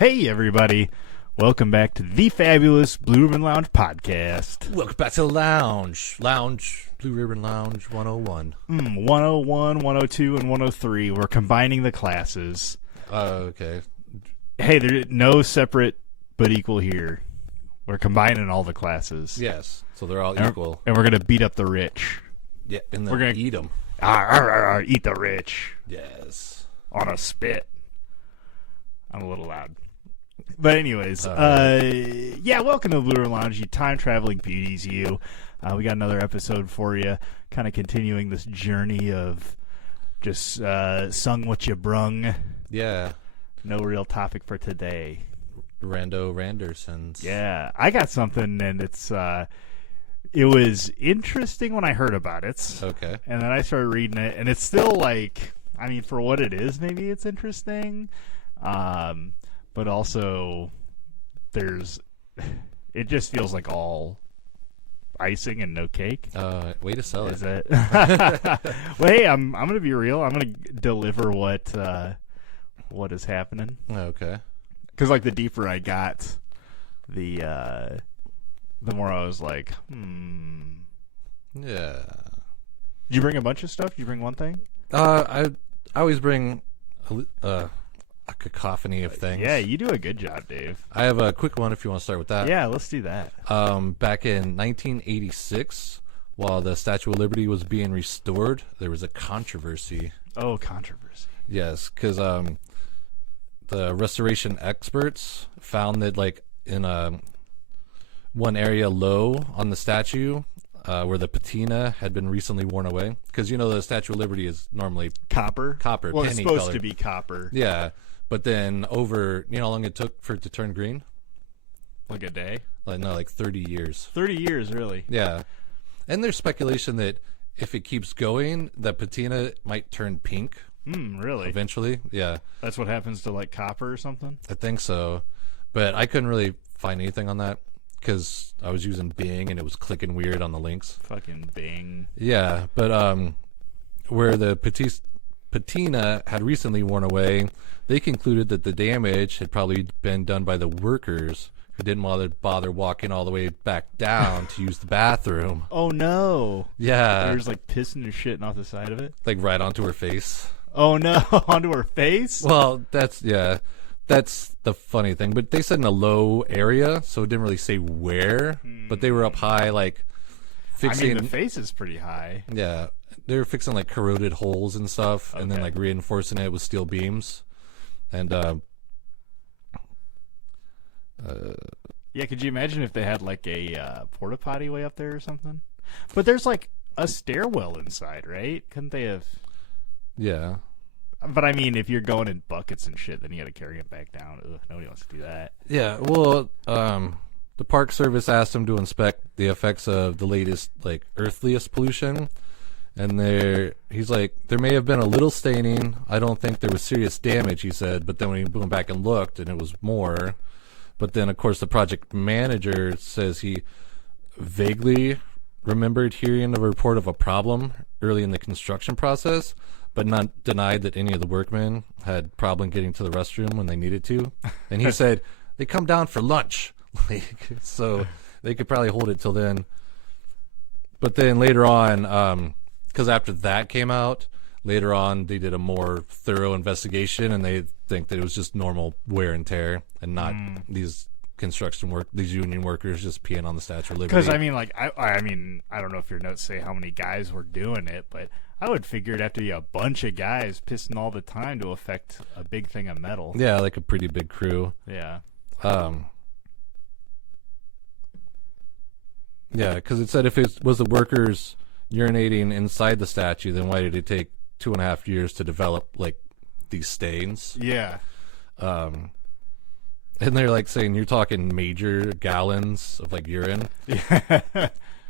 Hey, everybody. Welcome back to the fabulous Blue Ribbon Lounge podcast. Welcome back to the Lounge, Blue Ribbon Lounge 101. 101, 102, and 103. We're combining the classes. Okay. Hey, there's no separate but equal here. We're combining all the classes. Yes, so they're all equal. And we're going to beat up the rich. Yeah, and then We're gonna eat them. Eat the rich. Yes. On a spit. I'm a little loud. But anyways, welcome to Blue Ribbon Lounge, you time-traveling beauties, you. We got another episode for you, kind of continuing this journey of just sung what you brung. Yeah. No real topic for today. Rando Randersons. Yeah, I got something, and it was interesting when I heard about it. Okay. And then I started reading it, and it's still like, I mean, for what it is, maybe it's interesting. But also, it just feels like all icing and no cake. Way to sell it. Is it? Well, hey, I'm going to be real. I'm going to deliver what is happening. Okay. Because, like, the deeper I got, the more I was like, Yeah. Did you bring a bunch of stuff? Did you bring one thing? I always bring a cacophony of things. Yeah, you do a good job, Dave. I have a quick one if you want to start with that. Yeah, let's do that. Back in 1986, while the Statue of Liberty was being restored, there was a controversy. Oh, controversy. Yes, because the restoration experts found that, like, in one area low on the statue, where the patina had been recently worn away, because the Statue of Liberty is normally Copper, well, penny it's supposed color. to be copper. Yeah, but then over, how long it took for it to turn green? Like a day? Like 30 years. 30 years, really? Yeah, and there's speculation that if it keeps going, the patina might turn pink. Really? Eventually, yeah. That's what happens to, like, copper or something? I think so, but I couldn't really find anything on that because I was using Bing and it was clicking weird on the links. Fucking Bing. Yeah, but where the patina had recently worn away, they concluded that the damage had probably been done by the workers who didn't bother walking all the way back down to use the bathroom. Oh, no. Yeah. There's, like, pissing or shitting off the side of it? Like right onto her face. Oh, no. Onto her face? Well, that's the funny thing. But they said in a low area, so it didn't really say where. But they were up high, like, fixing... I mean, the face is pretty high. Yeah. They were fixing, like, corroded holes and stuff, and then, Okay. like, reinforcing it with steel beams. And, Yeah, could you imagine if they had, like, a porta potty way up there or something? But there's, like, a stairwell inside, right? Couldn't they have... yeah. But, I mean, if you're going in buckets and shit, then you got to carry it back down. Ugh, nobody wants to do that. Yeah, well, the Park Service asked them to inspect the effects of the latest, like, earthliest pollution. And he's like, there may have been a little staining. I don't think there was serious damage, he said. But then when he went back and looked, and it was more. But then, of course, the project manager says he vaguely remembered hearing a report of a problem early in the construction process, but not denied that any of the workmen had problem getting to the restroom when they needed to. And he said, they come down for lunch. So they could probably hold it till then. But then later on, because after that came out, later on they did a more thorough investigation, and they think that it was just normal wear and tear, and not these these union workers just peeing on the Statue of Liberty. Because, I mean, like, I mean, I don't know if your notes say how many guys were doing it, but I would figure it'd have to be a bunch of guys pissing all the time to affect a big thing of metal. Yeah, like a pretty big crew. Yeah. Yeah, because it said if it was the workers urinating inside the statue, then why did it take 2.5 years to develop, like, these stains? Yeah. And they're, like, saying you're talking major gallons of, like, urine. Yeah.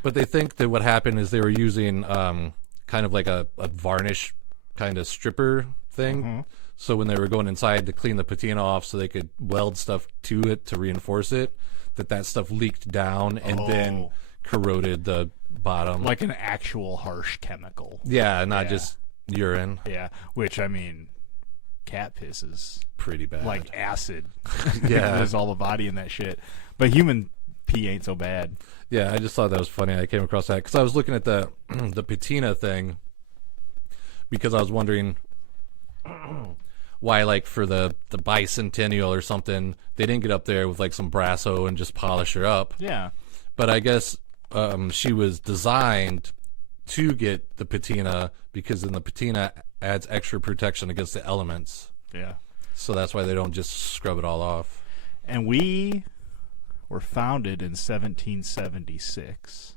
But they think that what happened is they were using kind of like a varnish kind of stripper thing. Mm-hmm. So when they were going inside to clean the patina off so they could weld stuff to it to reinforce it, that stuff leaked down and then corroded the bottom. Like an actual harsh chemical. Yeah, not just urine. Yeah, which, I mean, cat piss is Pretty bad. like acid. Yeah. There's all the body in that shit. But human pee ain't so bad. Yeah, I just thought that was funny. I came across that because I was looking at the the patina thing because I was wondering why, like, for the bicentennial or something, they didn't get up there with like some Brasso and just polish her up. Yeah. But I guess she was designed to get the patina because then the patina adds extra protection against the elements. Yeah. So that's why they don't just scrub it all off. And we were founded in 1776.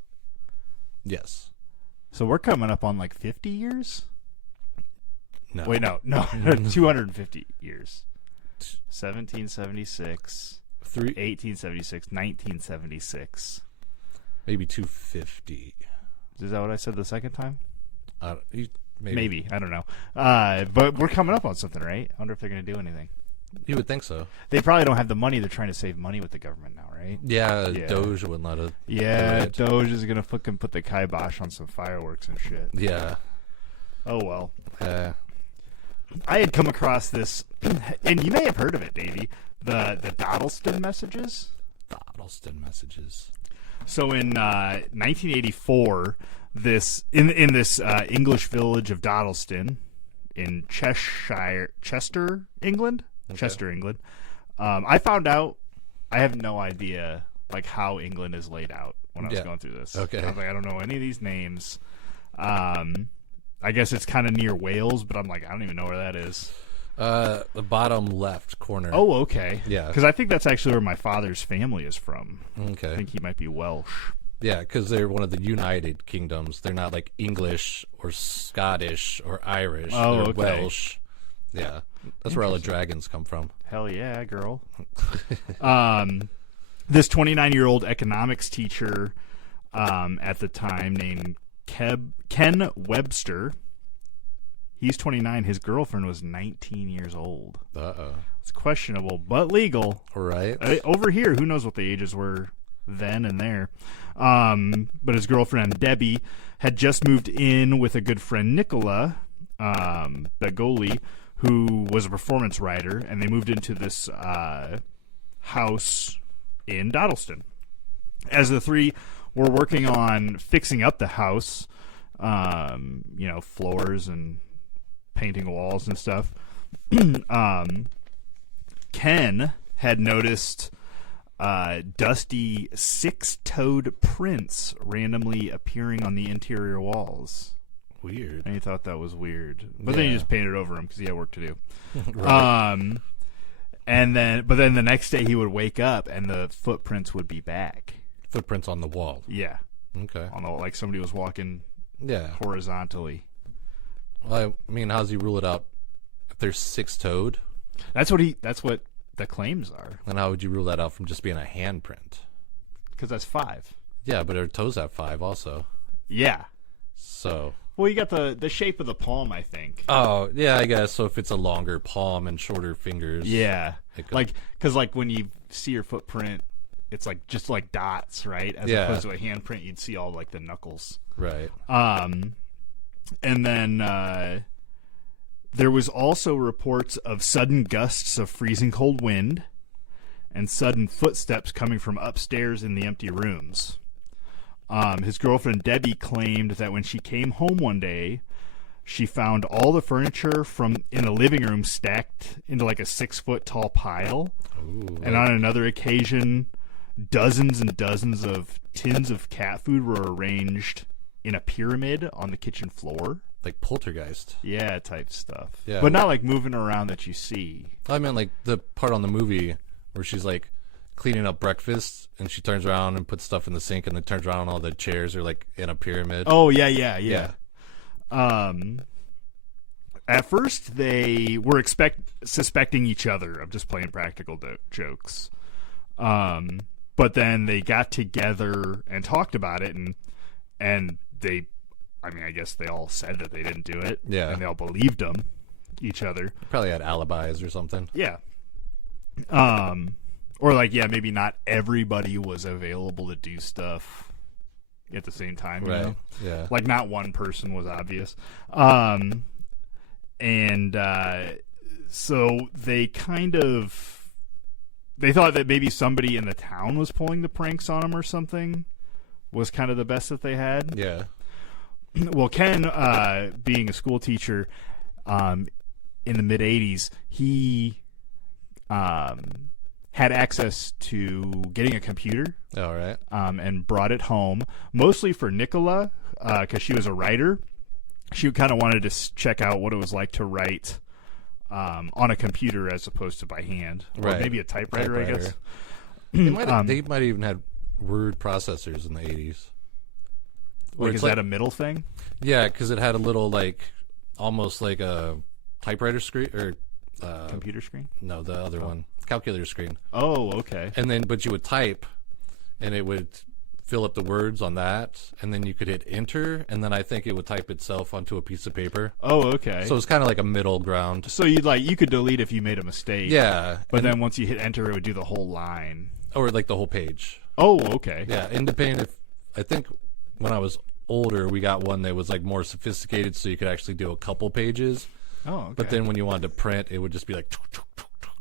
Yes. So we're coming up on like 50 years? No. Wait, no. 250 years. 1776, 1876, 1976. Maybe 250. Is that what I said the second time? Maybe. I don't know. But we're coming up on something, right? I wonder if they're going to do anything. You would think so. They probably don't have the money. They're trying to save money with the government now, right? Yeah, Yeah. Doge wouldn't let it. Yeah, do it. Doge is going to fucking put the kibosh on some fireworks and shit. Yeah. Oh, well. Uh, I had come across this, and you may have heard of it, Davey, the Dodleston messages. Dodleston messages. So in 1984, this in this English village of Dodleston in Chester, England. Okay. Chester, England. I found out. I have no idea like how England is laid out when I was going through this. Okay. I was like, I don't know any of these names. I guess it's kind of near Wales, but I'm like, I don't even know where that is. The bottom left corner. Oh, okay. Yeah. Because I think that's actually where my father's family is from. I Okay. think he might be Welsh. Yeah, because they're one of the United Kingdoms. They're not like English or Scottish or Irish. Oh, They're okay. Welsh. Yeah. That's where all the dragons come from. Hell yeah, girl. This 29-year-old economics teacher at the time named Ken Webster. He's 29. His girlfriend was 19 years old. Uh-oh. It's questionable, but legal. Right. Over here, who knows what the ages were then and there. But his girlfriend, Debbie, had just moved in with a good friend, Nicola Begoli, who was a performance writer, and they moved into this house in Dodleston. As the three were working on fixing up the house, floors and painting walls and stuff, Ken had noticed dusty six-toed prints randomly appearing on the interior walls. Weird. And he thought that was weird. But then he just painted over them because he had work to do. Right. But then the next day he would wake up and the footprints would be back. Footprints on the wall. Yeah. Okay. Like somebody was walking Yeah. horizontally. Well, I mean, how does he rule it out? If they're six-toed, That's what the claims are. then how would you rule that out from just being a handprint? Because that's 5. Yeah, but her toes have 5 also. Yeah. So. Well, you got the shape of the palm, I think. Oh, yeah, I guess. So if it's a longer palm and shorter fingers. Yeah. it could- Because when you see your footprint, it's like just like dots, right? As Yeah. opposed to a handprint, you'd see all like the knuckles. Right. And then there was also reports of sudden gusts of freezing cold wind and sudden footsteps coming from upstairs in the empty rooms. His girlfriend Debbie claimed that when she came home one day, she found all the furniture in the living room stacked into like a 6-foot tall pile. Ooh, And on another occasion, dozens and dozens of tins of cat food were arranged in a pyramid on the kitchen floor. like poltergeist. Yeah, type stuff. Yeah. But not like moving around that you see. I meant like the part on the movie where she's like cleaning up breakfast and she turns around and puts stuff in the sink and then turns around and all the chairs are like in a pyramid. Oh, yeah. At first, they were suspecting each other of just playing practical jokes. But then they got together and talked about it, and they, I guess they all said that they didn't do it. Yeah. And they all believed them, each other. Probably had alibis or something. Yeah. Or like, yeah, maybe not everybody was available to do stuff at the same time. You Right. know? Yeah. Like not one person was obvious. So they thought that maybe somebody in the town was pulling the pranks on him or something. Was kind of the best that they had. Yeah. Well, Ken, being a school teacher in the mid 80s, he had access to getting a computer. All right. And brought it home, mostly for Nicola, because she was a writer. She kind of wanted to check out what it was like to write on a computer as opposed to by hand. Or maybe a typewriter, I guess. They might have even had word processors in the 80s. Like, is that a middle thing? Yeah, because it had a little, like, almost like a typewriter screen, or... computer screen? No, the other one. Calculator screen. Oh, okay. And then, but you would type, and it would fill up the words on that, and then you could hit enter, and then I think it would type itself onto a piece of paper. Oh, okay. So it's kind of like a middle ground. So you could delete if you made a mistake. Yeah. But then once you hit enter, it would do the whole line. Or like the whole page. Oh, okay. Yeah, independent. I think when I was older, we got one that was like more sophisticated, so you could actually do a couple pages. Oh, okay. But then when you wanted to print, it would just be like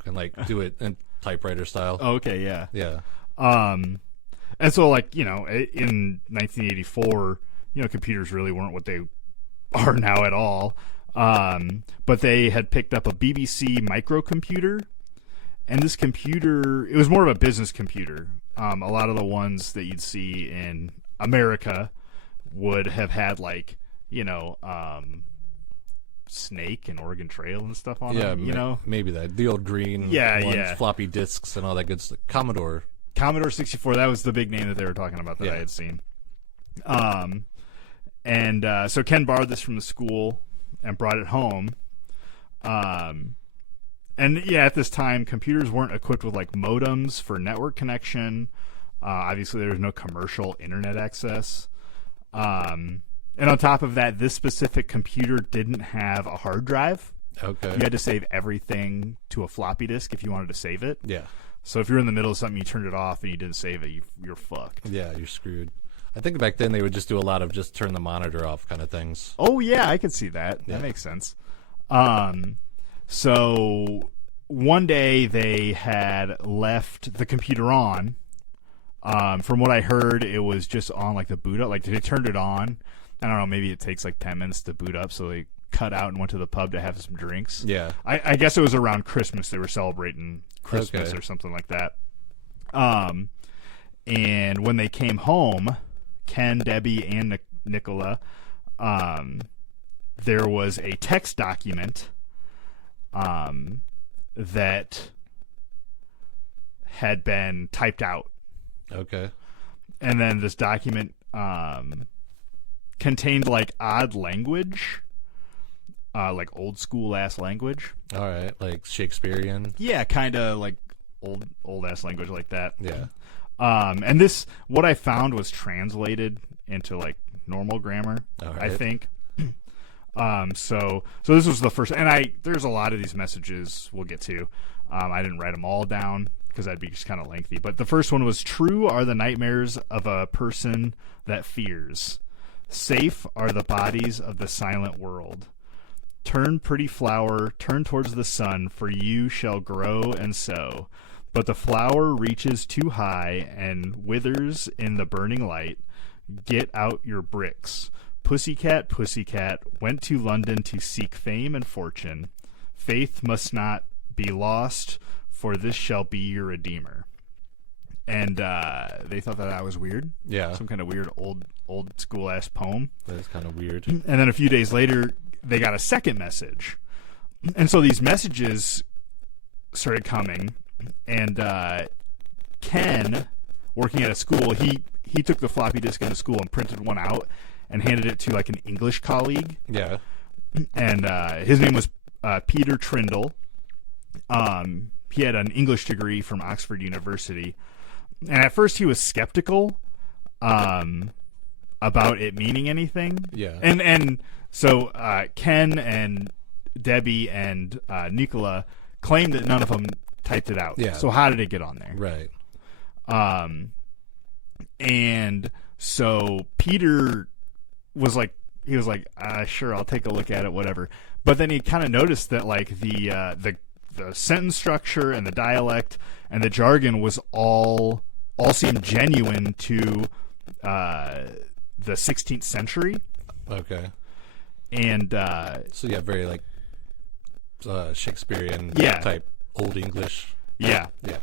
and like do it in typewriter style. Oh, okay, yeah. Yeah. And so, like, in 1984, computers really weren't what they are now at all. But they had picked up a BBC microcomputer, and this computer, it was more of a business computer. A lot of the ones that you'd see in America would have had, like, Snake and Oregon Trail and stuff on them, maybe that. The old green ones, floppy disks and all that good stuff. Commodore 64, that was the big name that they were talking about that I had seen. So Ken borrowed this from the school and brought it home. At this time, computers weren't equipped with, like, modems for network connection. Obviously, there was no commercial internet access. And on top of that, this specific computer didn't have a hard drive. Okay. You had to save everything to a floppy disk if you wanted to save it. Yeah. So if you're in the middle of something, you turned it off and you didn't save it, you're fucked. Yeah, you're screwed. I think back then they would just do a lot of just turn the monitor off kind of things. Oh, yeah, I could see that. Yeah. That makes sense. So one day they had left the computer on. From what I heard, it was just on, like, the boot up. Like, they turned it on. I don't know, maybe it takes like 10 minutes to boot up, so they cut out and went to the pub to have some drinks. Yeah. I guess it was around Christmas. They were celebrating Christmas or something like that. And when they came home, Ken, Debbie, and Nicola, there was a text document that had been typed out. Okay. And then this document contained, like, odd language, like old school ass language. All right, like Shakespearean. Yeah, kind of like old ass language like that. Yeah. And this, what I found, was translated into, like, normal grammar. All right. I think. So this was the first, and there's a lot of these messages we'll get to. I didn't write them all down because that'd be just kind of lengthy. But the first one was, "True are the nightmares of a person that fears. Safe are the bodies of the silent world. Turn, pretty flower, turn towards the sun, for you shall grow and sow. But the flower reaches too high and withers in the burning light. Get out your bricks. Pussycat, pussycat, went to London to seek fame and fortune. Faith must not be lost, for this shall be your redeemer." And they thought that was weird. Yeah. Some kind of weird old school ass poem. That's kind of weird. And then a few days later, they got a second message. And so these messages started coming, and Ken, working at a school, he took the floppy disk into school and printed one out and handed it to, like, an English colleague. Yeah. And his name was Peter Trindle. He had an English degree from Oxford University. And at first he was skeptical about it meaning anything. Yeah. And so Ken and Debbie and Nicola claimed that none of them typed it out. Yeah. So how did it get on there? Right. And so Peter was, like, he was like, sure, I'll take a look at it, whatever. But then he kind of noticed that like the sentence structure and the dialect and the jargon was all seemed genuine to the 16th century. Okay. And so yeah, very like Shakespearean type Old English. Yeah. Yeah.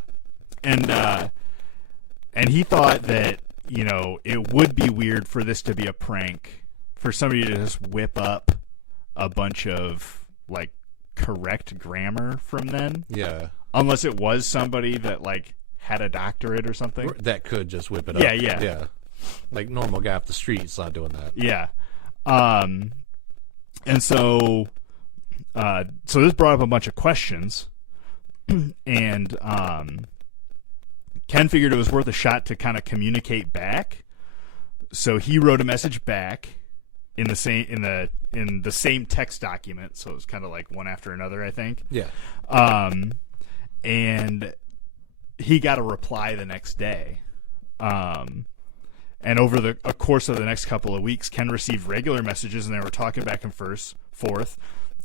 And he thought that, you know, it would be weird for this to be a prank, for somebody to just whip up a bunch of like correct grammar from then. Yeah. Unless it was somebody that like had a doctorate or something. That could just whip it up. Yeah. Like normal guy off the street's not doing that. Yeah. And so this brought up a bunch of questions, and Ken figured it was worth a shot to kind of communicate back. So he wrote a message back in the same text document. So it was kind of like one after another, I think. Yeah. And he got a reply the next day. And over the course of the next couple of weeks, Ken received regular messages, and they were talking back and forth.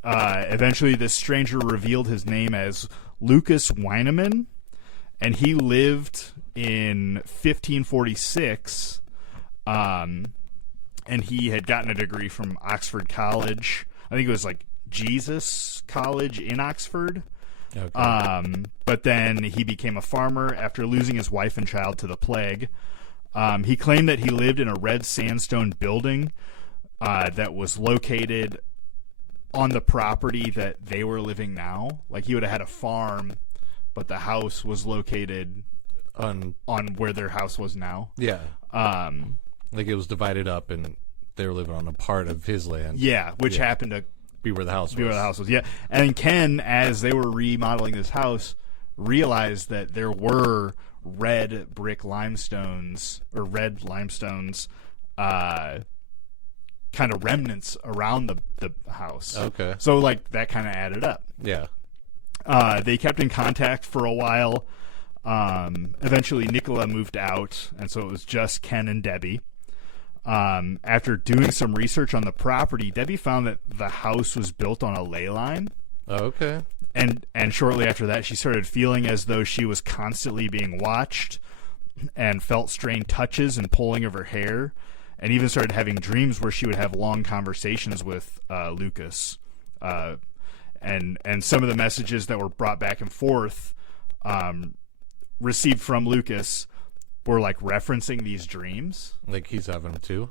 Eventually, this stranger revealed his name as Lucas Weineman, and he lived in 1546, and he had gotten a degree from Oxford College. I think it was like Jesus College in Oxford. Okay. But then he became a farmer after losing his wife and child to the plague. He claimed that he lived in a red sandstone building that was located on the property that they were living now. Like he would have had a farm, but the house was located on where their house was now. Yeah. Like it was divided up and they were living on a part of his land. Yeah, which happened to be where the house was. Be where the house was, yeah. And Ken, as they were remodeling this house, realized that there were red limestones, kind of remnants around the house. Okay. So like that kind of added up. Yeah. They kept in contact for a while. Eventually Nicola moved out, and so it was just Ken and Debbie. After doing some research on the property, Debbie found that the house was built on a ley line. Okay. And shortly after that, she started feeling as though she was constantly being watched, and felt strange touches and pulling of her hair, and even started having dreams where she would have long conversations with Lucas. And some of the messages that were brought back and forth received from Lucas were like referencing these dreams. Like he's having them too?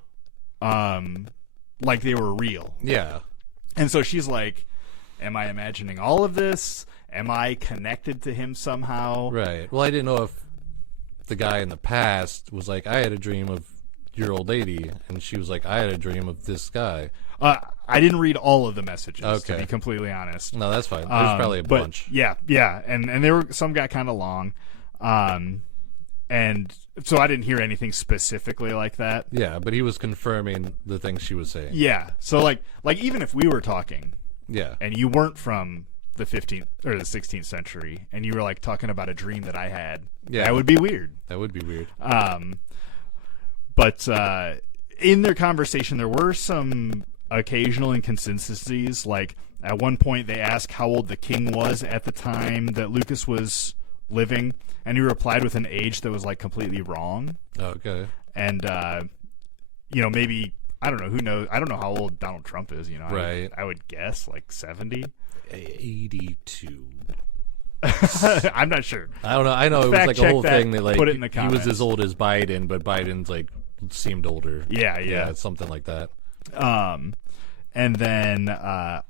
Like they were real. Yeah. And so she's like, am I imagining all of this? Am I connected to him somehow? Right. Well, I didn't know if the guy in the past was like, I had a dream of your old lady, and she was like, I had a dream of this guy. I didn't read all of the messages, to Okay. be completely honest. No, that's fine. There's probably a bunch. Yeah, and there were some got kind of long, and so I didn't hear anything specifically like that. Yeah, but he was confirming the things she was saying. Yeah, so like even if we were talking, Yeah. and you weren't from the 15th or the 16th century, and you were like talking about a dream that I had, Yeah. that would be weird. That would be weird. But in their conversation, there were some occasional inconsistencies. Like at one point, they asked how old the king was at the time that Lucas was living, and he replied with an age that was like completely wrong. Okay. And maybe, I don't know, who knows? I don't know how old Donald Trump is. Right. I would guess like 70. 82. I'm not sure. I don't know. I know it was Fact like a check whole that, thing that like put it in the he was comments. as old as Biden, but Biden's like seemed older. Yeah. Something like that. And then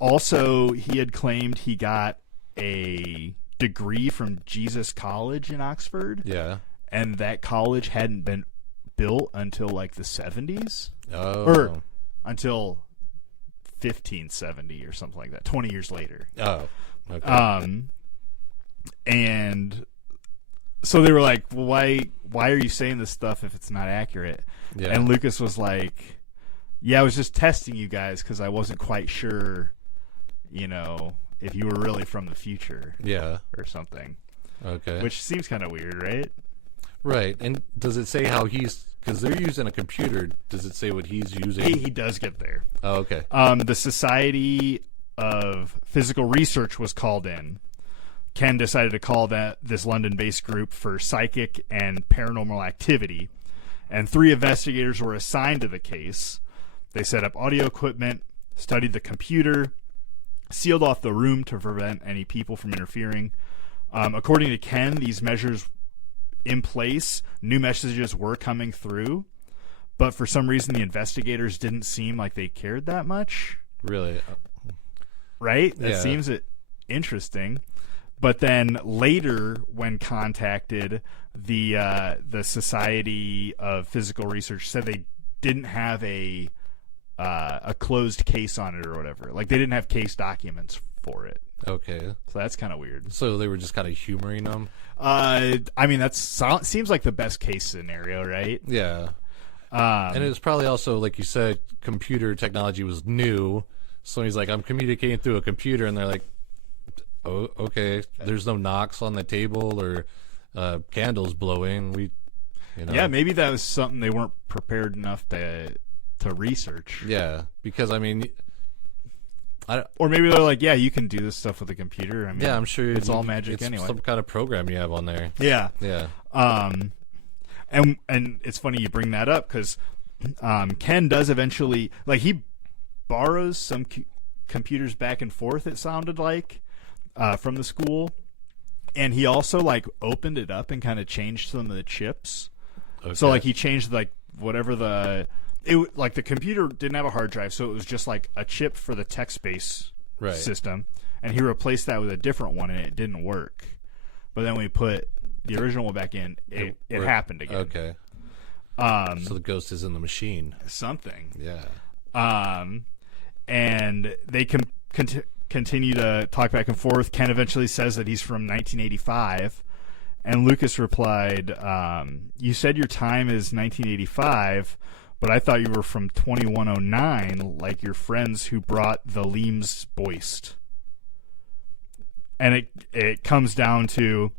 also he had claimed he got a degree from Jesus College in Oxford. Yeah. And that college hadn't been built until like the 70s. Oh. Or until 1570 or something like that, 20 years later. Oh. Okay. And so they were like, well, why are you saying this stuff if it's not accurate? Yeah. And Lucas was like, yeah, I was just testing you guys because I wasn't quite sure, if you were really from the future. Yeah. Or something. Okay. Which seems kind of weird, right? Right. And does it say how he's because they're using a computer. Does it say what he's using? He does get there. Oh, okay. The Society of Physical Research was called in. Ken decided to call this London-based group for psychic and paranormal activity, and 3 investigators were assigned to the case. They set up audio equipment, studied the computer, sealed off the room to prevent any people from interfering. According to Ken, these measures in place, new messages were coming through, but for some reason the investigators didn't seem like they cared that much. Really? Right? That Yeah. seems interesting. But then later, when contacted, the Society of Physical Research said they didn't have a closed case on it or whatever. Like, they didn't have case documents for it. Okay. So that's kind of weird. So they were just kind of humoring them? I mean, seems like the best case scenario, right? Yeah. And it was probably also, like you said, computer technology was new. So he's like, I'm communicating through a computer, and they're like, oh, okay. There's no knocks on the table or candles blowing. Yeah, maybe that was something they weren't prepared enough to research. Yeah, because I mean, or maybe they're like, yeah, you can do this stuff with a computer. I mean, yeah, I'm sure it's all magic it's anyway. Some kind of program you have on there. Yeah. Yeah. And it's funny you bring that up because Ken does eventually, like, he borrows some computers back and forth, it sounded like, from the school, and he also, like, opened it up and kind of changed some of the chips. Okay. So, like, he changed, like, whatever the computer didn't have a hard drive, so it was just like a chip for the text-based system, and he replaced that with a different one, and it didn't work. But then we put the original one back in, it happened again. Okay. So the ghost is in the machine. Something. Yeah. And they continue to talk back and forth. Ken eventually says that he's from 1985, and Lucas replied, "You said your time is 1985, but I thought you were from 2109, like your friends who brought the Leams Boist." And it comes down to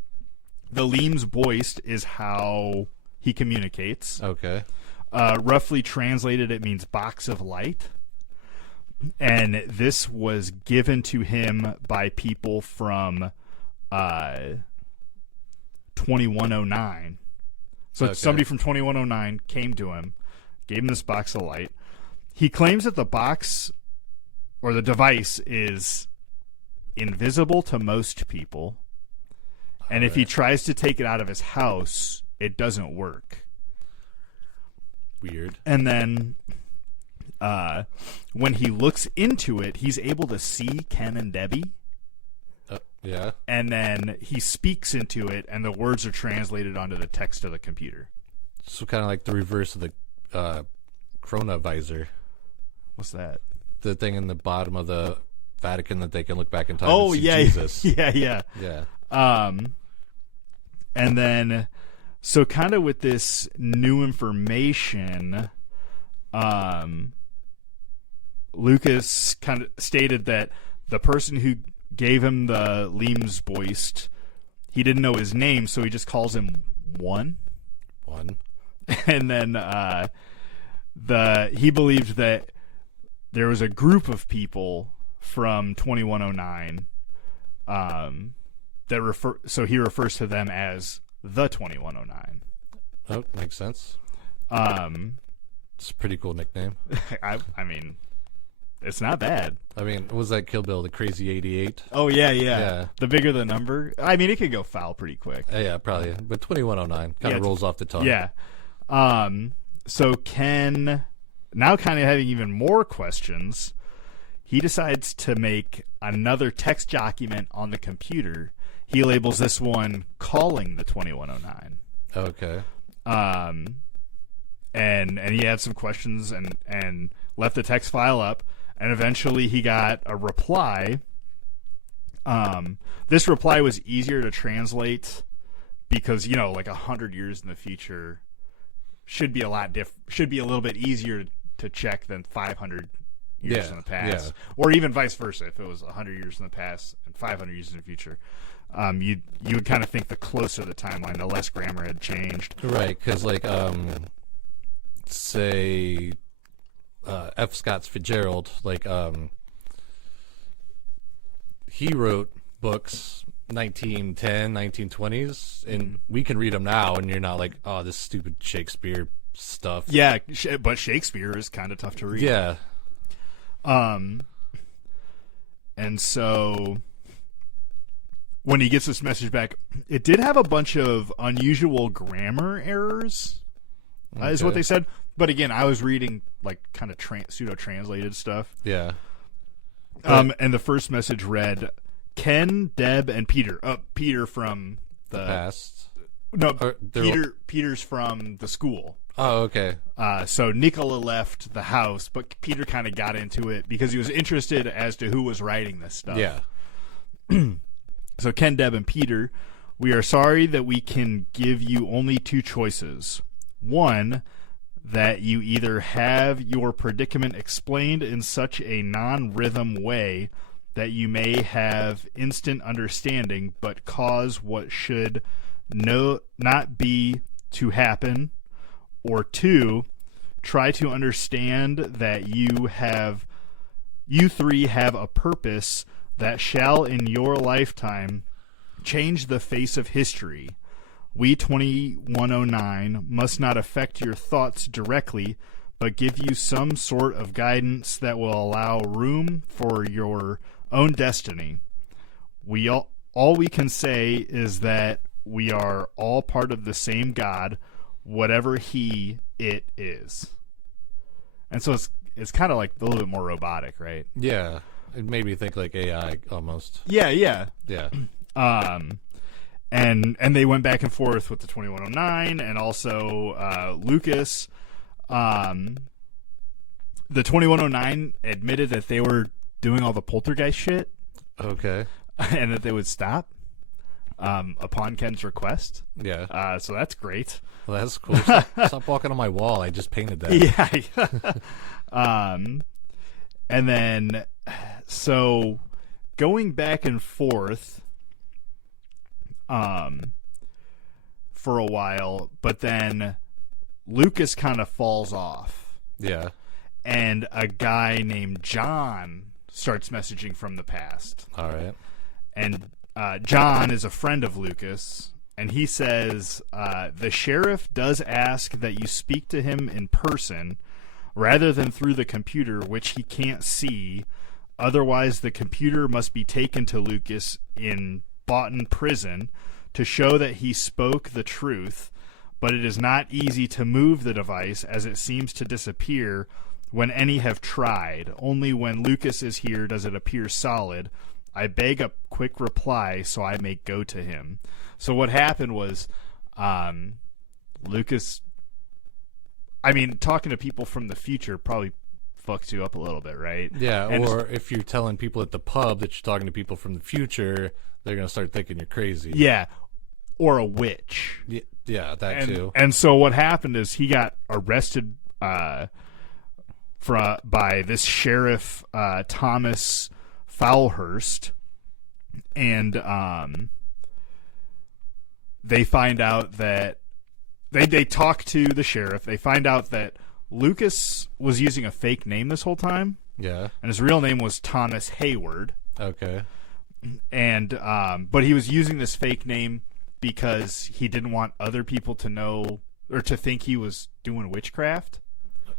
the Leams Boist is how he communicates. Okay. Roughly translated, it means box of light. And this was given to him by people from 2109. So somebody from 2109 came to him, gave him this box of light. He claims that the box or the device is invisible to most people. And if he tries to take it out of his house, it doesn't work. Weird. And then when he looks into it, he's able to see Ken and Debbie. Yeah. And then he speaks into it, and the words are translated onto the text of the computer. So kind of like the reverse of the chronovisor. What's that? The thing in the bottom of the Vatican that they can look back in time and see yeah, Jesus. Yeah. And then, so kind of with this new information, Lucas kind of stated that the person who gave him the Leams Boist, he didn't know his name, so he just calls him One. And then he believed that there was a group of people from 2109 so he refers to them as the 2109. Oh, makes sense. It's a pretty cool nickname. I mean, it's not bad. I mean, what was that Kill Bill, the Crazy 88? Oh, yeah. The bigger the number. I mean, it could go foul pretty quick. Yeah, probably. But 2109 kind of rolls off the tongue. Yeah. So Ken, now kind of having even more questions, he decides to make another text document on the computer. He labels this one calling the 2109. Okay. And he had some questions and left the text file up, and eventually he got a reply. This reply was easier to translate because, like 100 years in the future should be a little bit easier to check than 500 years in the past, or even vice versa. If it was 100 years in the past and 500 years in the future, you would kind of think the closer the timeline, the less grammar had changed. Right, because say F. Scott Fitzgerald, like he wrote books 1910, 1920s, and we can read them now, and you're not like, oh, this stupid Shakespeare stuff. Yeah, but Shakespeare is kind of tough to read. Yeah. And so when he gets this message back, it did have a bunch of unusual grammar errors, is what they said. But again, I was reading like kind of pseudo-translated stuff. Yeah. And the first message read, Ken, Deb, and Peter. Peter from the past. No, Peter's from the school. Oh, okay. So Nicola left the house, but Peter kind of got into it because he was interested as to who was writing this stuff. Yeah. So Ken, Deb, and Peter, we are sorry that we can give you only two choices. One, that you either have your predicament explained in such a non-rhythm way that you may have instant understanding but cause what should not be to happen, or two, try to understand that you three have a purpose that shall in your lifetime change the face of history. We 2109 must not affect your thoughts directly, but give you some sort of guidance that will allow room for your own destiny. All we can say is that we are all part of the same God, whatever it is. And so it's kind of like a little bit more robotic, right? Yeah. It made me think like AI almost. Yeah. Yeah. And they went back and forth with the 2109 and also Lucas. The 2109 admitted that they were doing all the poltergeist shit. Okay. And that they would stop upon Ken's request. Yeah. So that's great. Well, that's cool. Stop walking on my wall. I just painted that. Yeah. And then, so going back and forth for a while, but then Lucas kind of falls off. Yeah. And a guy named John starts messaging from the past. All right. And John is a friend of Lucas, and he says, the sheriff does ask that you speak to him in person rather than through the computer, which he can't see. Otherwise, the computer must be taken to Lucas in Boughton prison to show that he spoke the truth, but it is not easy to move the device as it seems to disappear when any have tried. Only when Lucas is here does it appear solid. I beg a quick reply so I may go to him. So what happened was Lucas, I mean, talking to people from the future probably fucks you up a little bit, right? Yeah, or if you're telling people at the pub that you're talking to people from the future, they're going to start thinking you're crazy. Yeah, or a witch. Yeah, that too. And so what happened is he got arrested by this sheriff, Thomas Foulhurst, and they find out that they talk to the sheriff. They find out that Lucas was using a fake name this whole time. Yeah. And his real name was Thomas Hayward. Okay. And but he was using this fake name because he didn't want other people to know or to think he was doing witchcraft.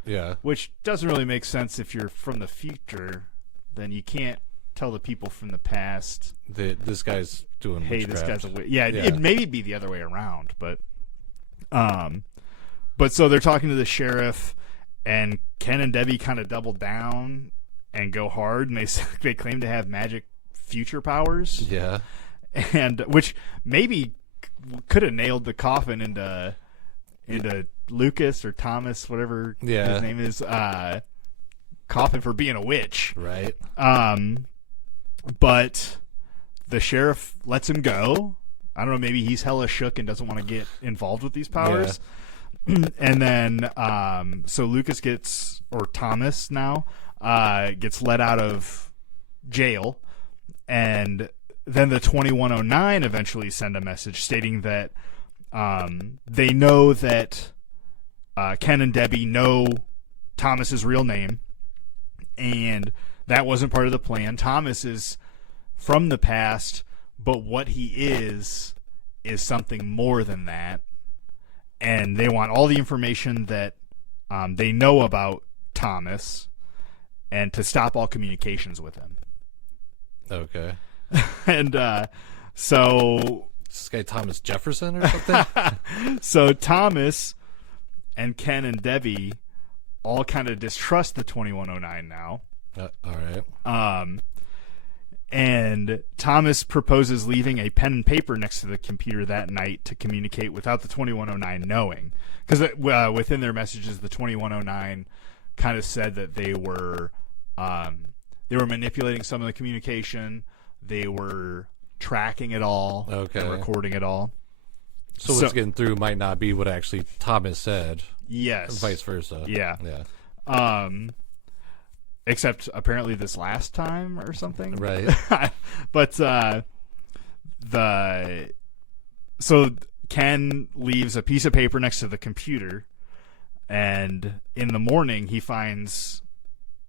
Yeah. Which doesn't really make sense if you're from the future. Then you can't tell the people from the past that this guy's doing witchcraft. This guy's a witch. Yeah, it'd maybe be the other way around, but so they're talking to the sheriff, and Ken and Debbie kind of double down and go hard, and they claim to have magic future powers. Yeah. And which maybe could have nailed the coffin into Lucas or Thomas, whatever his name is, coffin for being a witch. Right. But the sheriff lets him go. I don't know, maybe he's hella shook and doesn't want to get involved with these powers. Yeah. And then so Lucas Thomas now gets let out of jail, and then the 2109 eventually send a message stating that they know that Ken and Debbie know Thomas's real name, and that wasn't part of the plan. Thomas is from the past, but what he is something more than that, and they want all the information that they know about Thomas, and to stop all communications with him. Okay. And so Is this guy Thomas Jefferson or something? so Thomas and Ken and Debbie all kind of distrust the 2109 now. All right. And Thomas proposes leaving a pen and paper next to the computer that night to communicate without the 2109 knowing. Because within their messages, the 2109 kind of said that they were manipulating some of the communication. They were tracking it all. Okay. And recording it all. So what's getting through might not be what actually Thomas said. Yes. Vice versa. Yeah. Yeah. Except apparently this last time or something. Right. But so Ken leaves a piece of paper next to the computer, and in the morning he finds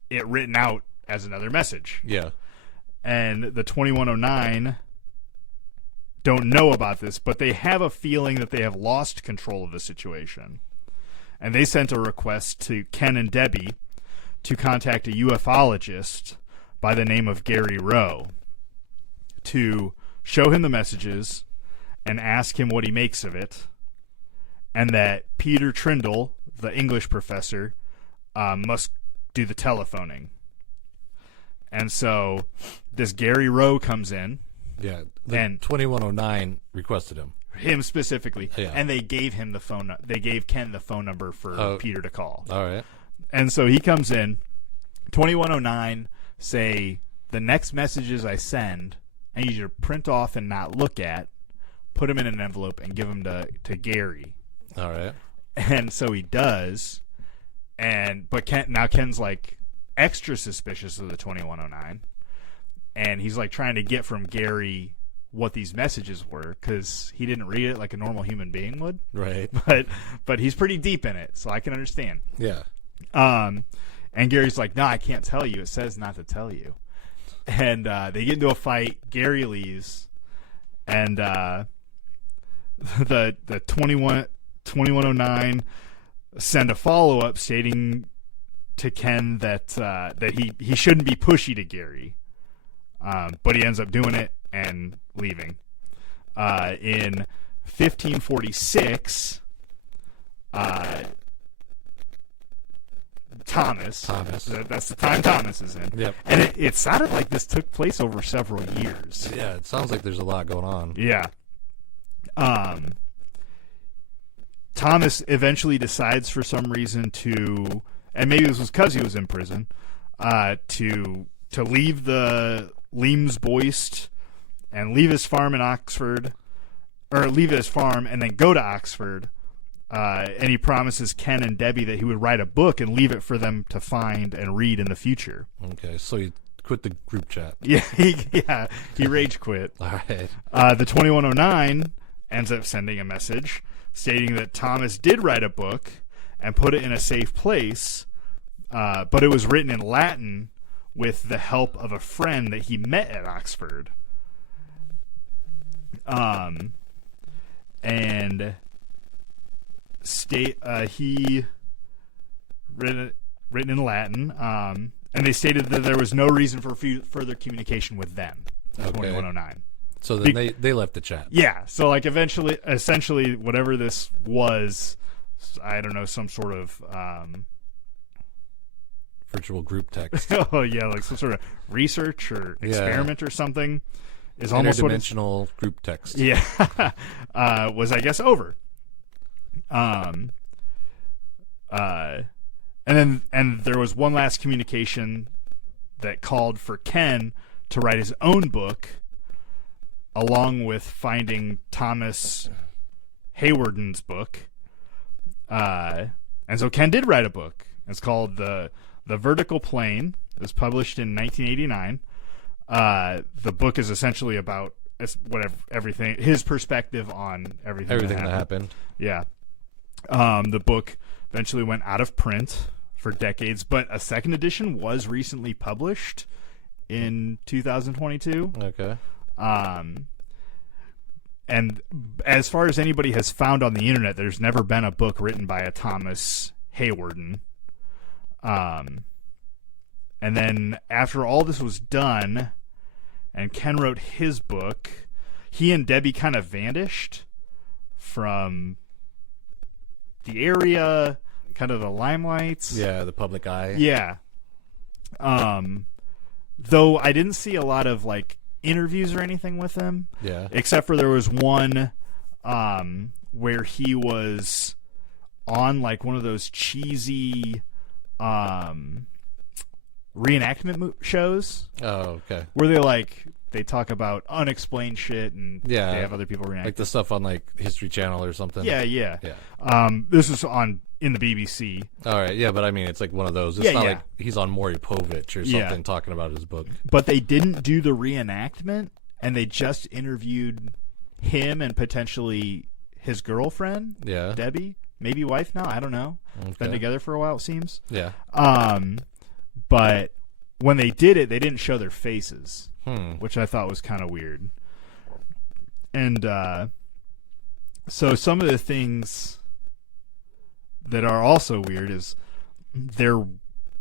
it written out as another message. Yeah. And the 2109 don't know about this, but they have a feeling that they have lost control of the situation. And they sent a request to Ken and Debbie to contact a ufologist by the name of Gary Rowe to show him the messages and ask him what he makes of it, and that Peter Trindle, the English professor, must do the telephoning. And so this Gary Rowe comes in. Yeah. And 2109 requested him Specifically. Yeah. And they gave him the phone. They gave Ken the phone number for Peter to call. All right. And so he comes in. 2109 say, the next messages I send, I need you to print off and not look at, put them in an envelope, and give them to Gary. All right. And so he does. But Ken's like extra suspicious of the 2109. And he's like trying to get from Gary what these messages were, because he didn't read it like a normal human being would. Right. But he's pretty deep in it, so I can understand. Yeah. And Gary's like, no, I can't tell you. It says not to tell you. And they get into a fight. Gary leaves. And the 2109 send a follow-up stating to Ken that he shouldn't be pushy to Gary. But he ends up doing it and leaving. In 1546, Thomas. That's the time Thomas is in. Yep. And it sounded like this took place over several years. Yeah, it sounds like there's a lot going on. Yeah. Thomas eventually decides for some reason to, and maybe this was because he was in prison, to leave the Leamsboist and leave his farm in Oxford, or leave his farm and then go to Oxford. And he promises Ken and Debbie that he would write a book and leave it for them to find and read in the future. Okay, so he quit the group chat. Yeah, he rage quit. All right. The 2109 ends up sending a message stating that Thomas did write a book and put it in a safe place, but it was written in Latin with the help of a friend that he met at Oxford. And he written in Latin, and they stated that there was no reason for further communication with them. Okay. 2109. So then they left the chat. Yeah. So like essentially, whatever this was, I don't know, some sort of virtual group text. Oh yeah, like some sort of research or experiment or something. Is almost interdimensional group text. Yeah. Was I guess over. And there was one last communication that called for Ken to write his own book, along with finding Thomas Haywarden's book. And so Ken did write a book. It's called The Vertical Plane. It was published in 1989. The book is essentially about everything, his perspective on everything that happened. Yeah. The book Eventually went out of print for decades, but a second edition was recently published in 2022. Okay. And as far as anybody has found on the internet, there's never been a book written by a Thomas Haywarden. And then after all this was done, and Ken wrote his book, he and Debbie kind of vanished from the area, kind of the limelights. Yeah, the public eye. Yeah. Though I didn't see a lot of like interviews or anything with him. Yeah. Except for there was one where he was on like one of those cheesy reenactment shows. Oh, okay. Where they talk about unexplained shit and they have other people reenact. Like the stuff on like History Channel or something. Yeah. This is in the BBC. All right, yeah, but I mean, it's like one of those. It's not like he's on Maury Povich or something talking about his book. But they didn't do the reenactment, and they just interviewed him and potentially his girlfriend, Debbie, maybe wife now. I don't know. Okay. Been together for a while, it seems. Yeah. But when they did it, they didn't show their faces, which I thought was kind of weird. And so some of the things that are also weird is there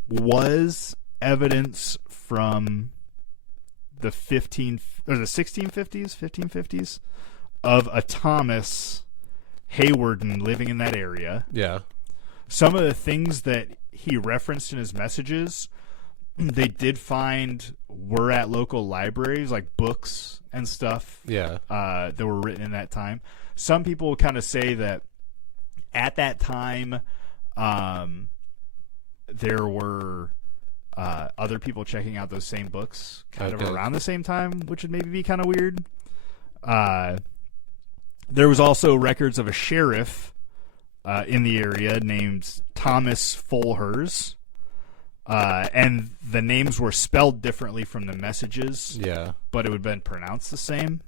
was evidence from the 1550s of a Thomas Haywarden living in that area. Yeah. Some of the things that he referenced in his messages, they did find were at local libraries, like books and stuff. Yeah. That were written in that time. Some people kind of say that at that time, there were other people checking out those same books kind of around the same time, which would maybe be kind of weird. There was also records of a sheriff in the area named Thomas Folhers, and the names were spelled differently from the messages. Yeah, but it would have been pronounced the same.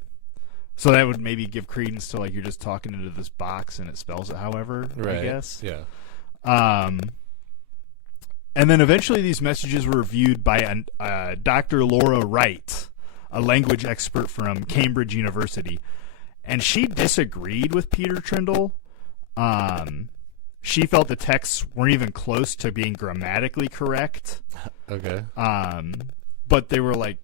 So that would maybe give credence to like you're just talking into this box and it spells it however, right. I guess. Yeah. And then eventually these messages were reviewed by Dr. Laura Wright, a language expert from Cambridge University. And she disagreed with Peter Trindle. She felt the texts weren't even close to being grammatically correct. Okay. But they were like,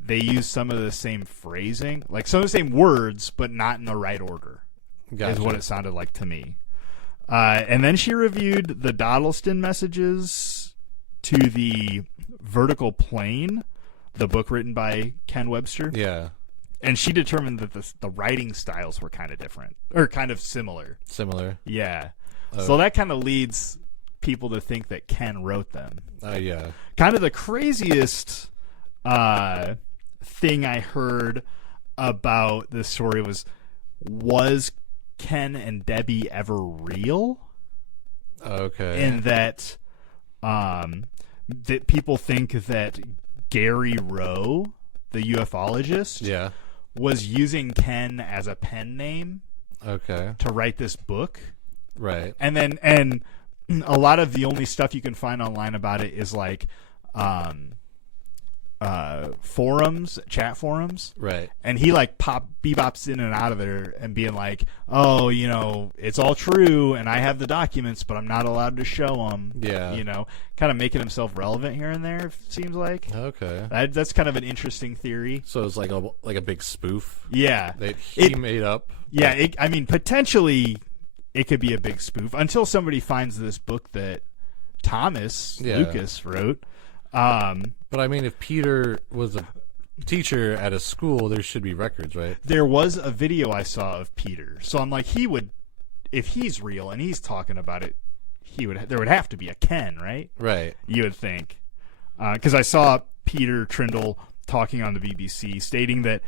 they used some of the same phrasing, like some of the same words, but not in the right order. Gotcha. Is what it sounded like to me. And then she reviewed the Dodleston messages to the Vertical Plane, the book written by Ken Webster. Yeah. And she determined that the writing styles were kind of different, or kind of similar. Similar. Yeah. So that kind of leads people to think that Ken wrote them. Yeah. Kind of the craziest thing I heard about this story was Ken and Debbie ever real? Okay. In that that people think that Gary Rowe, the ufologist, was using Ken as a pen name to write this book. Right. And a lot of the only stuff you can find online about it is like forums, chat forums, right? And he like bebops in and out of there and being like, "Oh, you know, it's all true, and I have the documents, but I'm not allowed to show them." Yeah, you know, kind of making himself relevant here and there. It seems like that's kind of an interesting theory. So it's like a big spoof. Yeah, that he made up. Yeah, I mean, potentially it could be a big spoof until somebody finds this book that Thomas Lucas wrote. But I mean, if Peter was a teacher at a school, there should be records, right? There was a video I saw of Peter, so I'm like, he would, if he's real and he's talking about it, there would have to be a Ken, right? Right. You would think, because I saw Peter Trindle talking on the BBC, stating that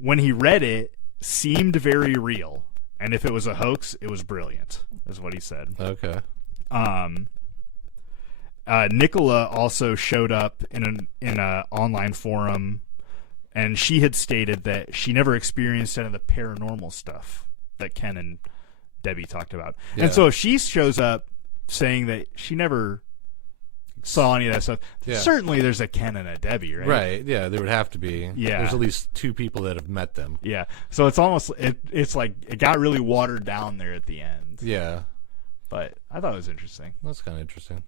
when he read it, seemed very real, and if it was a hoax, it was brilliant, is what he said. Okay. Nicola also showed up in a online forum, and she had stated that she never experienced any of the paranormal stuff that Ken and Debbie talked about. Yeah. And so if she shows up saying that she never saw any of that stuff, Yeah. certainly there's a Ken and a Debbie, right? Right. Yeah, there would have to be. Yeah. There's at least 2 people that have met them. Yeah. So it's almost it's like it got really watered down there at the end. Yeah. But I thought it was interesting. That's kind of interesting.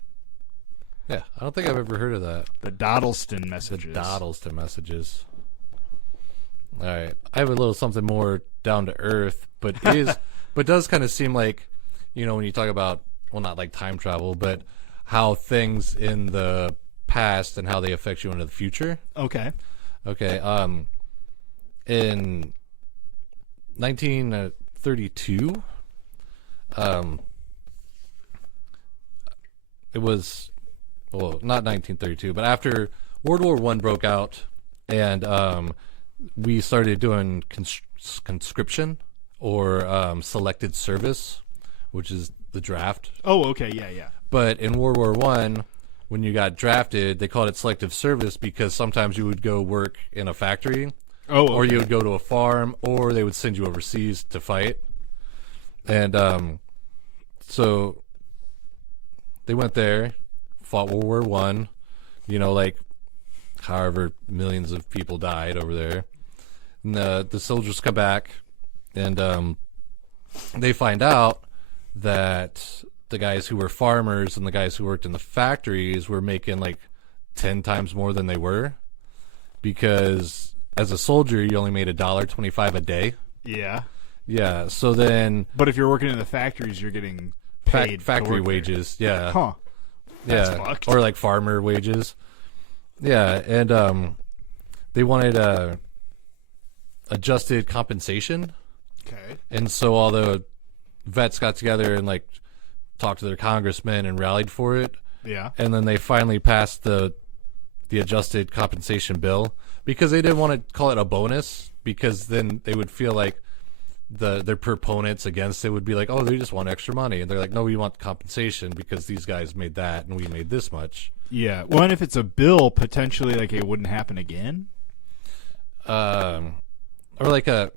Yeah, I don't think I've ever heard of that. The Dodleston messages. The Dodleston messages. All right, I have a little something more down to earth, but does kind of seem like, when you talk about, well, not like time travel, but how things in the past and how they affect you into the future. Okay. Okay. In 1932, it was, well, not 1932, but after World War I broke out, and we started doing conscription or selected service, which is the draft. Oh, okay, yeah. But in World War I, when you got drafted, they called it selective service because sometimes you would go work in a factory, Oh, okay. or you would go to a farm, or they would send you overseas to fight. And so they went there, fought World War I, like however millions of people died over there. And the soldiers come back, and they find out that the guys who were farmers and the guys who worked in the factories were making like 10 times more than they were, because as a soldier you only made $1.25 a day. Yeah. Yeah. So then, But if you're working in the factories, you're getting paid factory to work wages. there. Yeah. Huh. That's Yeah. fucked. Or like farmer wages. Yeah. And they wanted adjusted compensation. Okay. And so all the vets got together and like talked to their congressmen and rallied for it. Yeah. And then they finally passed the adjusted compensation bill, because they didn't want to call it a bonus, because then they would feel like their proponents against it would be like, oh, they just want extra money. And they're like, no, we want compensation because these guys made that and we made this much. Yeah. Well, and if it's a bill, potentially like it wouldn't happen again. Or like a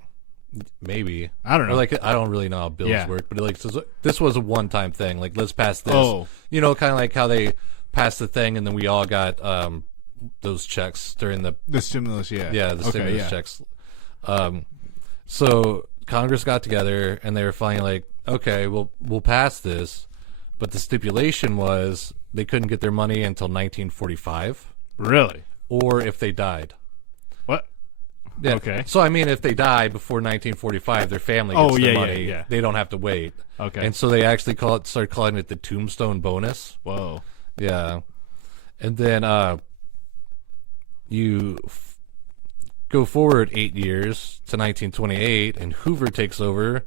maybe, I don't know. Or like, I don't really know how bills work, but like, so this was a one-time thing. Like, let's pass this. Oh. Kind of like how they passed the thing and then we all got those checks during the stimulus. Yeah. Yeah, the Okay, stimulus yeah. checks. So Congress got together and they were finally like, okay, we'll pass this, but the stipulation was they couldn't get their money until 1945, Really? or if they died. What? Yeah. Okay. So I mean, if they die before 1945, their family gets their money. Yeah. They don't have to wait. Okay. And so they actually started calling it the tombstone bonus. Whoa. Yeah. And then you go forward 8 years to 1928, and Hoover takes over,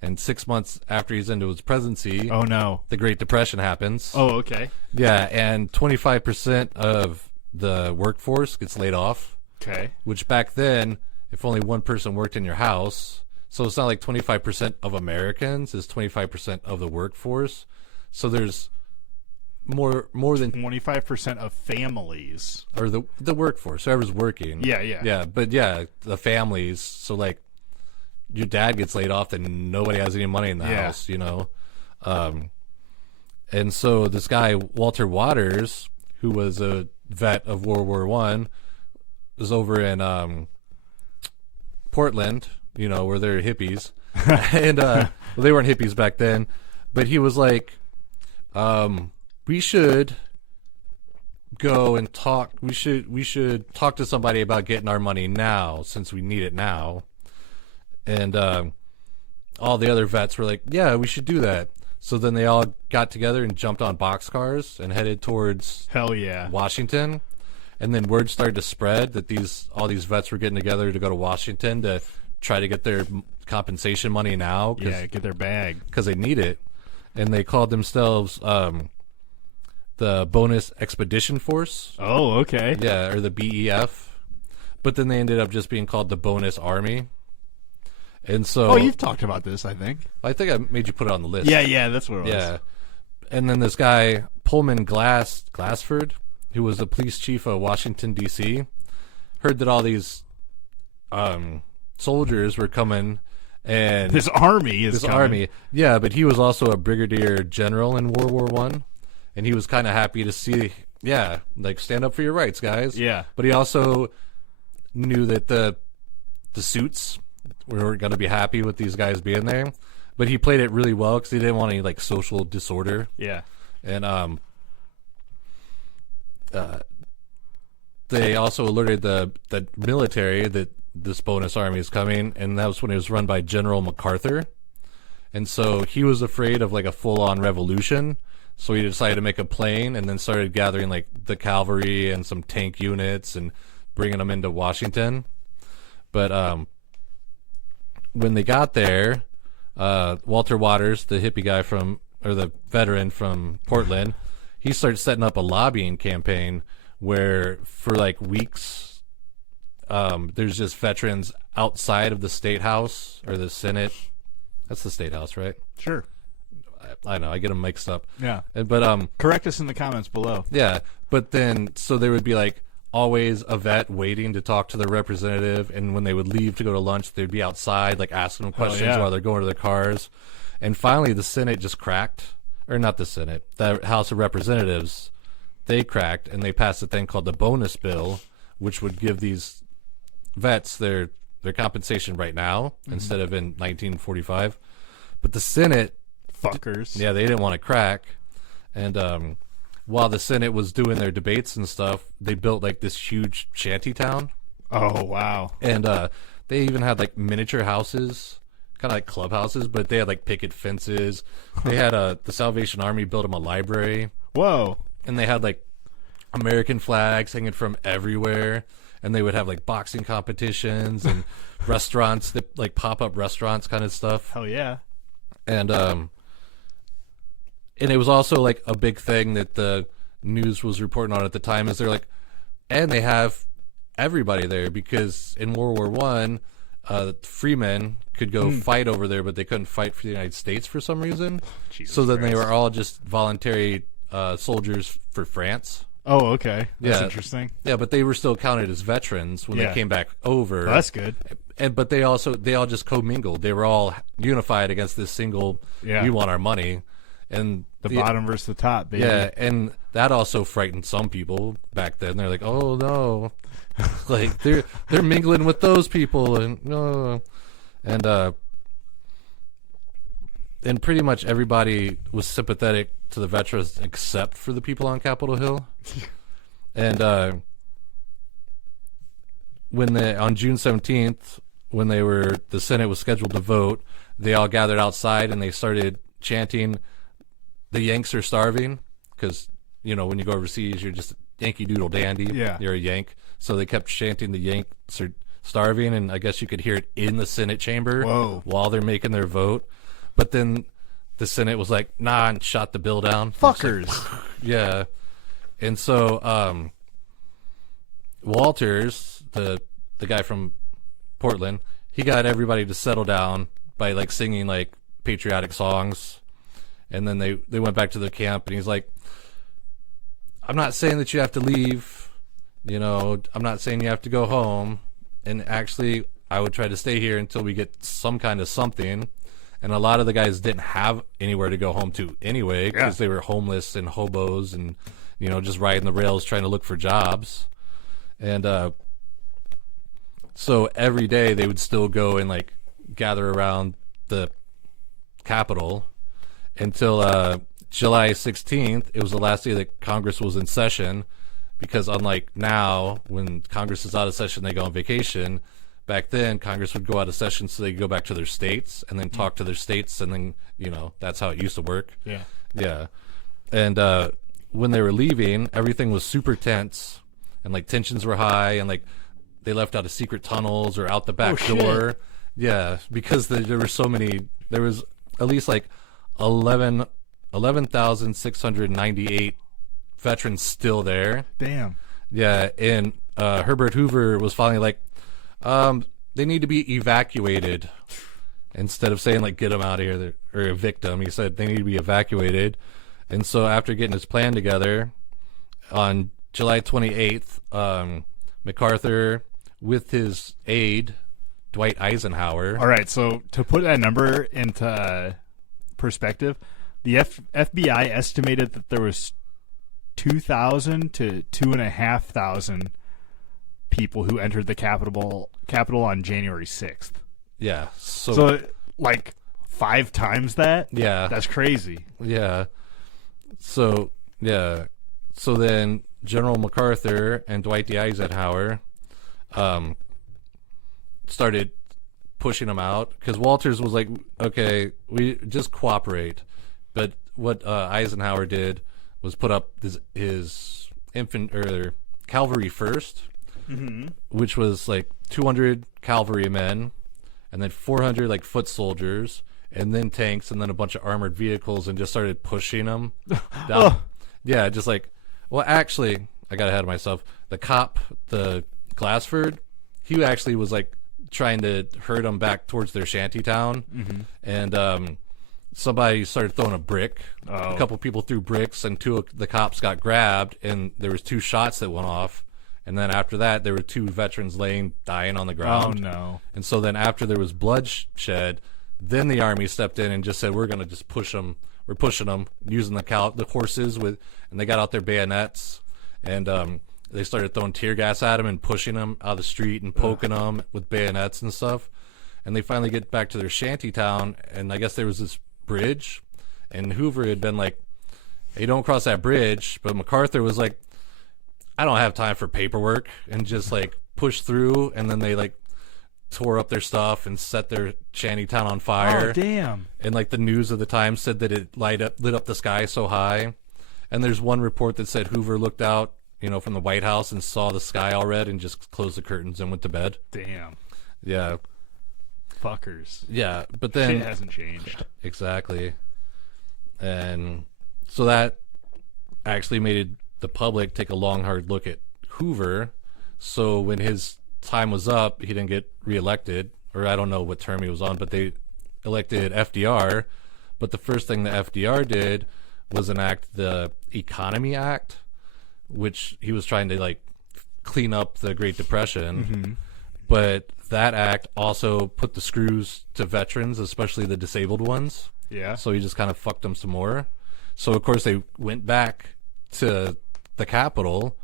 and 6 months after he's into his presidency, Oh no. the Great Depression happens. Oh, okay. Yeah, and 25% of the workforce gets laid off, Okay. which back then, if only one person worked in your house, so it's not like 25% of Americans is 25% of the workforce. So there's more than 25% of families. or the workforce, whoever's working. Yeah. But yeah, the families. So like, your dad gets laid off, and nobody has any money in the Yeah. house, and so this guy Walter Waters, who was a vet of World War I, was over in Portland, where they're hippies, and well, they weren't hippies back then, but he was like, we should go and talk. We should talk to somebody about getting our money now, since we need it now. And all the other vets were like, yeah, we should do that. So then they all got together and jumped on boxcars and headed towards Hell yeah. Washington. And then word started to spread that all these vets were getting together to go to Washington to try to get their compensation money now. Yeah, get their bag. Because they need it. And they called themselves the Bonus Expedition Force. Oh, okay. Yeah, or the BEF. But then they ended up just being called the Bonus Army. And so, Oh, you've talked about this, I think. I think I made you put it on the list. Yeah, that's what it was. Yeah. And then this guy, Pullman Glassford, who was the police chief of Washington, D.C., heard that all these soldiers were coming And This army is this coming. army, yeah, but he was also a brigadier general in World War One, and he was kind of happy to see, yeah, like stand up for your rights, guys. Yeah. But he also knew that the suits were going to be happy with these guys being there, but he played it really well because he didn't want any like social disorder. Yeah. And they also alerted the military that this bonus army is coming, and that was when it was run by General MacArthur. And so he was afraid of like a full-on revolution, so he decided to make a plane and then started gathering like the cavalry and some tank units and bringing them into Washington. But when they got there, Walter Waters, the hippie guy the veteran from Portland, he started setting up a lobbying campaign where for like weeks, there's just veterans outside of the State House or the Senate. That's the State House, right? Sure. I know, I get them mixed up. Yeah. But correct us in the comments below. yeah. But then, so there would be like always a vet waiting to talk to their representative, and when they would leave to go to lunch, they'd be outside like asking them questions yeah. while they're going to their cars. And finally, the Senate just cracked, or not the Senate, the House of Representatives. They cracked, and they passed a thing called the bonus bill, which would give these vets their compensation right now instead of in 1945. But the Senate, Fuckers. yeah, they didn't want to crack. And while the Senate was doing their debates and stuff, they built like this huge shanty town. Oh, wow. And they even had like miniature houses, kind of like clubhouses, but they had like picket fences. They had the Salvation Army built them a library. Whoa. And they had like American flags hanging from everywhere. And they would have like boxing competitions and restaurants that like pop-up restaurants kind of stuff. Hell yeah. And it was also like a big thing that the news was reporting on at the time, is they're like, and they have everybody there because in World War One, freemen could go fight over there, but they couldn't fight for the United States for some reason. Jesus So then they Christ. were all just voluntary soldiers for France. Oh, okay. That's Yeah. interesting. Yeah, but they were still counted as veterans when Yeah. they came back over. Well, that's good. But they all just commingled. They were all unified against this single. Yeah. We want our money, and The bottom versus the top, baby. Yeah, and that also frightened some people back then. They're like, "Oh no, like they're mingling with those people," and no, and pretty much everybody was sympathetic to the veterans except for the people on Capitol Hill. And on June 17th, when the Senate was scheduled to vote, they all gathered outside and they started chanting, "The Yanks are starving," because when you go overseas, you're just Yankee Doodle Dandy. Yeah. You're a Yank. So they kept chanting, "The Yanks are starving," and I guess you could hear it in the Senate chamber. Whoa. While they're making their vote. But then the Senate was like, "Nah," and shot the bill down. Fuckers. Yeah. And so Walters, the guy from Portland, he got everybody to settle down by like singing like patriotic songs. And then they went back to their camp, and he's like, "I'm not saying that you have to leave, I'm not saying you have to go home, and actually I would try to stay here until we get some kind of something." And a lot of the guys didn't have anywhere to go home to anyway, because they were homeless and hobos and just riding the rails trying to look for jobs. And so every day they would still go and like gather around the Capitol until July 16th. It was the last day that Congress was in session, because unlike now, when Congress is out of session, they go on vacation. Back then, Congress would go out of session so they could go back to their states and then talk to their states, and then that's how it used to work. Yeah. And when they were leaving, everything was super tense, and like tensions were high, and like they left out of secret tunnels or out the back door. Yeah, because there were so many. There was at least like 11,698 veterans still there. Damn. Yeah, and Herbert Hoover was finally like, they need to be evacuated. Instead of saying like get them out of here or evict them, he said they need to be evacuated. And so after getting his plan together, on July 28th, MacArthur, with his aide, Dwight Eisenhower. All right, so to put that number into perspective, the FBI estimated that there was 2,000 to 2,500 people who entered the Capitol on January 6th. Yeah. So like 5 times that? Yeah. That's crazy. Yeah. So then General MacArthur and Dwight D. Eisenhower started pushing him out because Walters was like, okay, we just cooperate. But what Eisenhower did was put up his cavalry first, which was like 200 cavalry men, and then 400 like foot soldiers, and then tanks, and then a bunch of armored vehicles, and just started pushing them down. Yeah, just like, well, actually, I got ahead of myself. The Glassford, he actually was like trying to herd them back towards their shanty town, and somebody started throwing a brick. A couple people threw bricks, and 2 of the cops got grabbed, and there was 2 shots that went off. And then after that, there were 2 veterans dying on the ground. Oh, no. And so then after there was bloodshed, then the Army stepped in and just said, we're going to just push them. We're pushing them, using the horses and they got out their bayonets, and they started throwing tear gas at them and pushing them out of the street and poking them with bayonets and stuff. And they finally get back to their shanty town, and I guess there was this bridge, and Hoover had been like, hey, don't cross that bridge. But MacArthur was like, I don't have time for paperwork, and just like pushed through, and then they like tore up their stuff and set their shanty town on fire. Oh, damn. And like the news of the time said that it lit up the sky so high. And there's one report that said Hoover looked out, from the White House and saw the sky all red and just closed the curtains and went to bed. Damn. Yeah. Fuckers. Yeah, but then shit hasn't changed. Exactly. And so that actually made the public take a long, hard look at Hoover. So when his time was up, he didn't get reelected, or I don't know what term he was on, but they elected FDR. But the first thing the FDR did was enact the Economy Act, which he was trying to like clean up the Great Depression. But that act also put the screws to veterans, especially the disabled ones. Yeah. So he just kind of fucked them some more. So of course they went back to the Capitol,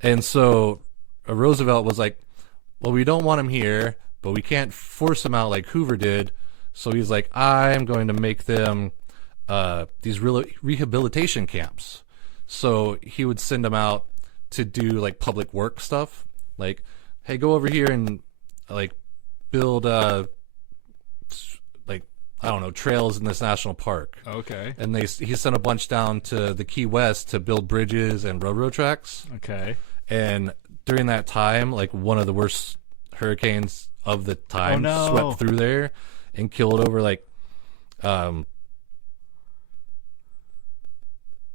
and so Roosevelt was like, well, we don't want him here, but we can't force him out like Hoover did. So he's like, I'm going to make them these rehabilitation camps. So he would send them out to do like public work stuff, like, hey, go over here and like build like, I don't know, trails in this national park. Okay. And he sent a bunch down to the Key West to build bridges and railroad tracks. Okay. And during that time, like one of the worst hurricanes of the time swept through there and killed over like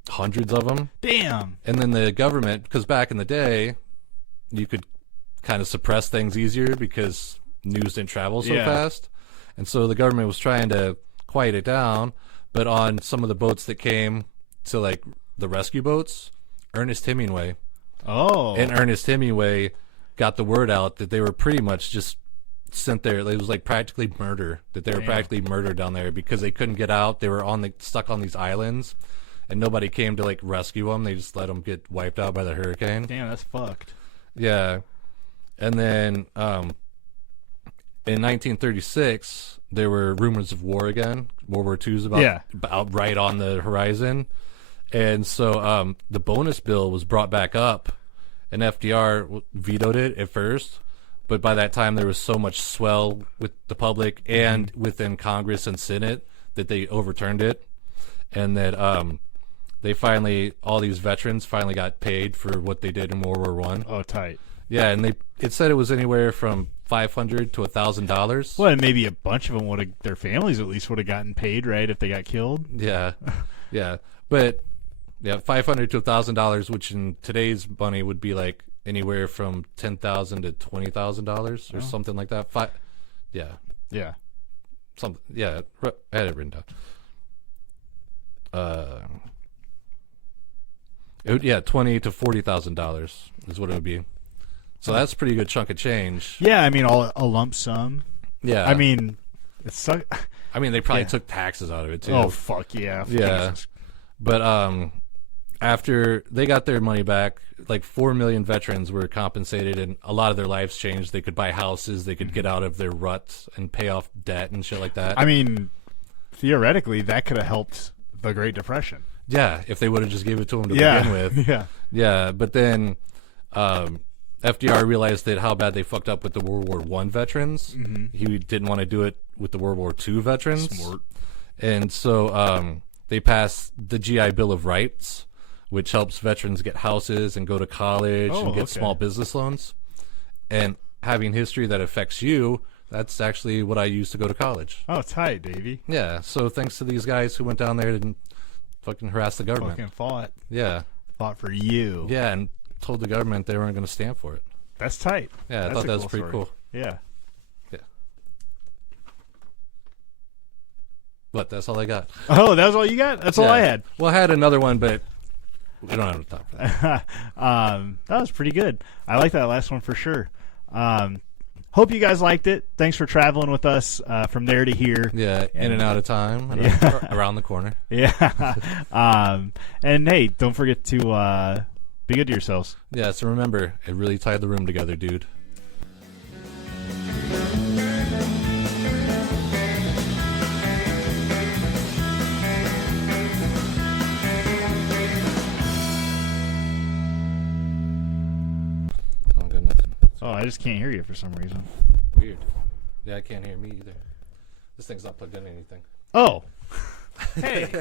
hundreds of them. Damn. And then the government, because back in the day, you could kind of suppress things easier because news didn't travel so fast. And so the government was trying to quiet it down. But on some of the boats that came to like the rescue boats, Ernest Hemingway. Oh. And Ernest Hemingway got the word out that they were pretty much just sent there. It was like practically murder, that they were practically murdered down there because they couldn't get out. They were stuck on these islands, and nobody came to like rescue them. They just let them get wiped out by the hurricane. Damn, that's fucked. Yeah. And then in 1936, there were rumors of war again. World War II is about right on the horizon. And so the bonus bill was brought back up, and FDR vetoed it at first. But by that time, there was so much swell with the public and within Congress and Senate that they overturned it. And that they finally, all these veterans finally got paid for what they did in World War I. Oh, tight. Yeah, and it said it was anywhere from $500 to $1,000. Well, and maybe a bunch of them would have, their families at least would have gotten paid, right, if they got killed. Yeah, yeah, but yeah, $500 to $1,000, which in today's money would be like anywhere from $10,000 to $20,000 or something like that. Yeah, something. Yeah, I had it written down. $20,000 to $40,000 is what it would be. So that's a pretty good chunk of change. Yeah, I mean, a lump sum. Yeah. I mean, it's they probably took taxes out of it too. Oh fuck yeah. Yeah. Jesus. But after they got their money back, like 4 million veterans were compensated, and a lot of their lives changed. They could buy houses, they could get out of their ruts and pay off debt and shit like that. I mean, theoretically, that could have helped the Great Depression. Yeah, if they would have just gave it to them to begin with. Yeah. Yeah, but then FDR realized that how bad they fucked up with the World War I veterans. Mm-hmm. He didn't want to do it with the World War II veterans. Smart. And so they passed the GI Bill of Rights, which helps veterans get houses and go to college and get small business loans. And having history that affects you, that's actually what I used to go to college. Oh, tight, Davey. Yeah, so thanks to these guys who went down there and fucking harass the government. Fucking fought. Yeah. Fought for you. Yeah, and told the government they weren't going to stand for it. That's tight. Yeah, I thought that was pretty cool. Yeah. Yeah. What? That's all I got. Oh, that was all you got? That's all I had. Well, I had another one, but we don't have time for that. That was pretty good. I like that last one for sure. Hope you guys liked it. Thanks for traveling with us from there to here. Yeah, in and out of time, and around the corner. Yeah. And hey, don't forget to be good to yourselves. Yeah, so remember, it really tied the room together, dude. Oh, I just can't hear you for some reason. Weird. Yeah, I can't hear me either. This thing's not plugged in anything. Oh. Hey.